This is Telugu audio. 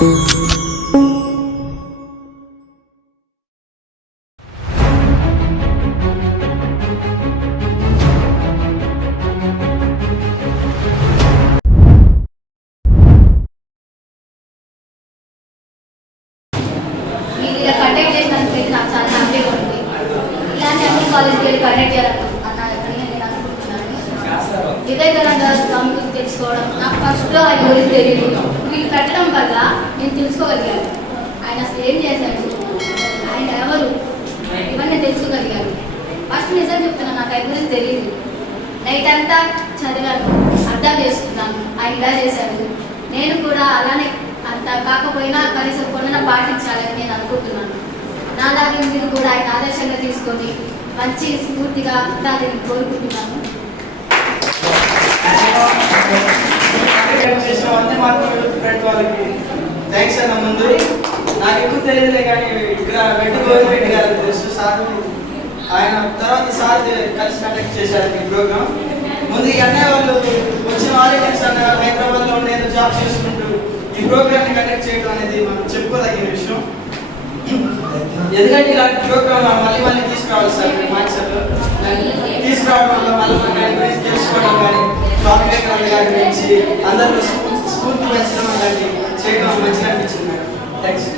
ఇలా కండక్ట్ చేసినందుకు నాకు చాలా హ్యాపీగా ఉంది. ఇలాంటి అన్ని కాలేజీలు కండక్ట్ చేయాలని నేను అనుకుంటున్నాను. వివేకానంద స్వామి గురించి తెలుసుకోవడం నాకు ఫస్ట్లో ఆయన గురించి తెలియదు. వీళ్ళు పెట్టడం వల్ల నేను తెలుసుకోగలిగాను. ఆయన అసలు ఏం చేశాడు, ఆయన ఎవరు, ఇవన్నీ తెలుసుకోగలిగాను. ఫస్ట్ నిజం చెప్తున్నాను, నాకు ఆయన గురించి తెలియదు. నైట్ అంతా చదివాను, అర్థం చేసుకున్నాను. ఆయన ఇలా చేశాడు, నేను కూడా అలానే అంత కాకపోయినా కనీసం కొన్ని పాటించాలని నేను అనుకుంటున్నాను. నాలాగే మీరు కూడా ఆయన ఆదర్శంగా తీసుకొని మంచి స్ఫూర్తిగా ఉండాలని కోరుకుంటున్నాను. థ్యాంక్స్ అన్న. ముందు నాకు ఎక్కువ తెలియదులే కానీ ఇక్కడ వెంకటరెడ్డి గారు తెలుసు సార్. ఆయన తర్వాత సార్ కలిసి కండక్ట్ చేశారు ఈ ప్రోగ్రామ్. ముందు ఈ అన్నయ్య వాళ్ళు వచ్చిన ఆడియన్స్ అన్న హైదరాబాద్లో నేను జాబ్ చేసుకుంటూ ఈ ప్రోగ్రామ్ని కండక్ట్ చేయడం అనేది మనం చెప్పుకోదగిన విషయం. ఎందుకంటే ఇలాంటి ప్రోగ్రామ్ మళ్ళీ మళ్ళీ తీసుకురావాలి సార్ మాస్టర్లు తీసుకురావడం వల్ల మళ్ళీ మన గురించి తెలుసుకోవడం కానీ స్వామి వివేకానంద గారి గురించి అందరిలో స్ఫూర్తి పెంచడం అలాంటి చేయడం మంచిగా అనిపించింది. థ్యాంక్స్.